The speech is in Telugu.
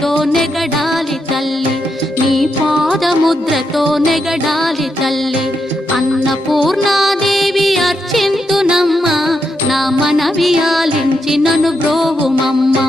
పాదముద్రతో నెగడాలి తల్లి, నీ పాదముద్రతో నెగడాలి తల్లి. అన్నపూర్ణాదేవి అర్చింతునమ్మ, నా మనవి ఆలించి నన్ను బ్రోవుమమ్మా.